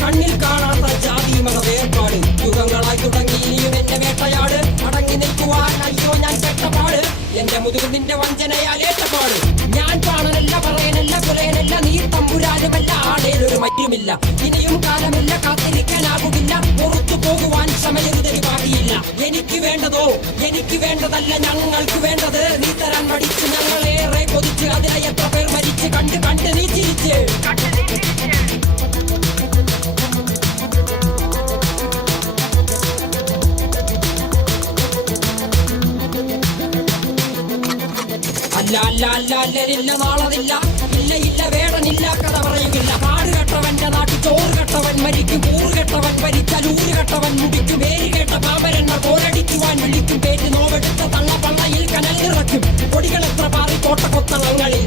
കണ്ണിൽ കാണാത്ത ജാതി മത വേർപാട് യുഗങ്ങളായി തുടങ്ങി ഇനിയും എന്റെ വേട്ടയാട് അടങ്ങി നിൽക്കുവാൻ അയ്യോ ഞാൻ പെട്ടപാട് എന്റെ മുതുകു നിന്റെ വഞ്ചനയാലേറ്റപാട് ഞാൻ പാണനല്ല പറയനല്ല കുലയനല്ല നീ തമ്പുരാനുമല്ല ആടേലൊരു മറ്റുമില്ല ഇനിയും കാലമില്ല കാത്തിരിക്കാനാകുകില്ല പുറത്തു പോകുവാൻ സമയരുതരി ബാക്കിയില്ല എനിക്ക് വേണ്ടതോ എനിക്ക് വേണ്ടതല്ല ഞങ്ങൾക്ക് വേണ്ടത് നീ തരാൻ പഠിച്ച് ഞങ്ങളേറെ കൊതിച്ച് അതിനെ എത്ര പേർ മരിച്ച് കണ്ട് കണ്ട് നീ ചിരിച്ച് അല്ല അല്ല അല്ല അല്ലരില്ല നാളതില്ല ഇല്ല ഇല്ല വേടനില്ല കഥ പറയുകില്ല കാട് കെട്ടവന്റെ നാട്ടിൽ ചോറ് കെട്ടവൻ മരിക്കും കൂറ് കെട്ടവൻ ഭരിച്ചാൽ ഊര് കെട്ടവൻ മുടിക്കും പേര് കേട്ട പാമരെണ്ണ പോരടിക്കുവാൻ വിളിക്കും പേര് നോവെടുത്ത തള്ള പള്ളയിൽ കനൽ നിറയ്ക്കും കൊടികൾ എത്ര പാറി കോട്ട കൊത്തളങ്ങളിൽ